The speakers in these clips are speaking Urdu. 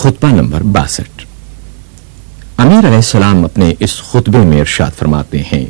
خطبہ نمبر 62۔ امیر علیہ السلام اپنے اس خطبے میں ارشاد فرماتے ہیں،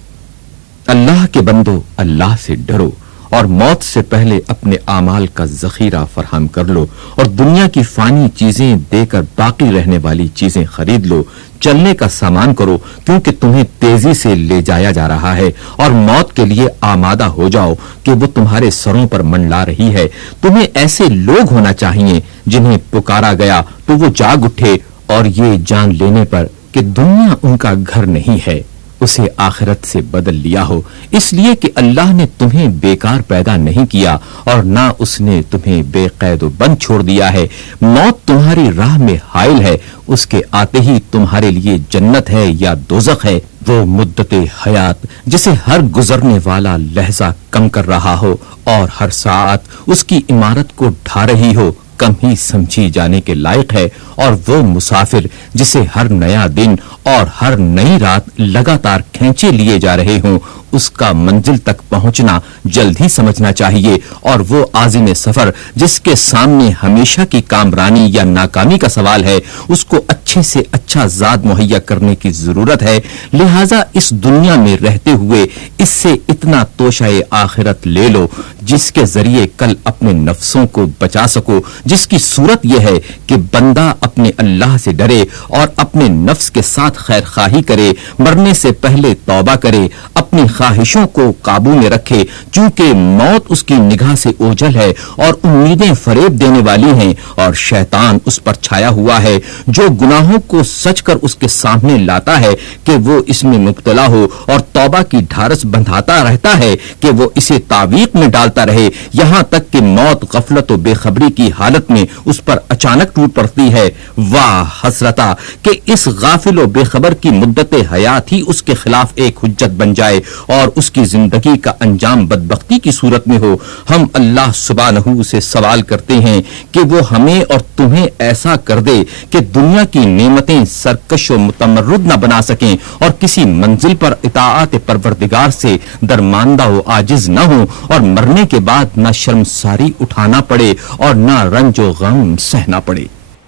اللہ کے بندو، اللہ سے ڈرو اور موت سے پہلے اپنے اعمال کا ذخیرہ فراہم کر لو اور دنیا کی فانی چیزیں دے کر باقی رہنے والی چیزیں خرید لو، چلنے کا سامان کرو کیونکہ تمہیں تیزی سے لے جایا جا رہا ہے، اور موت کے لیے آمادہ ہو جاؤ کہ وہ تمہارے سروں پر منڈلا رہی ہے۔ تمہیں ایسے لوگ ہونا چاہیے جنہیں پکارا گیا تو وہ جاگ اٹھے، اور یہ جان لینے پر کہ دنیا ان کا گھر نہیں ہے اسے آخرت سے بدل لیا ہو، اس لیے کہ اللہ نے تمہیں بیکار پیدا نہیں کیا اور نہ اس نے تمہیں بے قید و بند چھوڑ دیا ہے۔ موت تمہاری راہ میں حائل ہے، اس کے آتے ہی تمہارے لیے جنت ہے یا دوزخ ہے۔ وہ مدت حیات جسے ہر گزرنے والا لحظہ کم کر رہا ہو اور ہر ساعت اس کی عمارت کو ڈھا رہی ہو، کم ہی سمجھی جانے کے لائق ہے۔ اور وہ مسافر جسے ہر نیا دن اور ہر نئی رات لگاتار کھینچے لیے جا رہے ہوں، اس کا منزل تک پہنچنا جلد ہی سمجھنا چاہیے۔ اور وہ عازم سفر جس کے سامنے ہمیشہ کی کامرانی یا ناکامی کا سوال ہے، اس کو اچھے سے اچھا زاد مہیا کرنے کی ضرورت ہے۔ لہٰذا اس دنیا میں رہتے ہوئے اس سے اتنا توشہ آخرت لے لو جس کے ذریعے کل اپنے نفسوں کو بچا سکو، جس کی صورت یہ ہے کہ بندہ اپنے اللہ سے ڈرے اور اپنے نفس کے ساتھ خیر خواہی کرے، مرنے سے پہلے توبہ کرے، اپنی خواہشوں کو قابو میں رکھے، چونکہ موت اس کی نگاہ سے اوجھل ہے اور امیدیں فریب دینے والی ہیں، اور شیطان اس پر چھایا ہوا ہے جو گناہوں کو سچ کر اس کے سامنے لاتا ہے کہ وہ اس میں مبتلا ہو، اور توبہ کی ڈھارس بندھاتا رہتا ہے کہ وہ اسے تعویق میں ڈالتا رہے، یہاں تک کہ موت غفلت و بے خبری کی حالت میں اس پر اچانک ٹوٹ پڑتی ہے۔ واہ حسرتا کہ اس غافل و بے خبر کی مدت حیات ہی اس کے خلاف ایک حجت بن جائے اور اس کی زندگی کا انجام بدبختی کی صورت میں ہو۔ ہم اللہ سبحانہ سے سوال کرتے ہیں کہ وہ ہمیں اور تمہیں ایسا کر دے کہ دنیا کی نعمتیں سرکش و متمرد نہ بنا سکیں، اور کسی منزل پر اطاعت پروردگار سے درماندہ و عاجز نہ ہوں، اور مرنے کے بعد نہ شرمساری اٹھانا پڑے اور نہ رنج و غم سہنا پڑے۔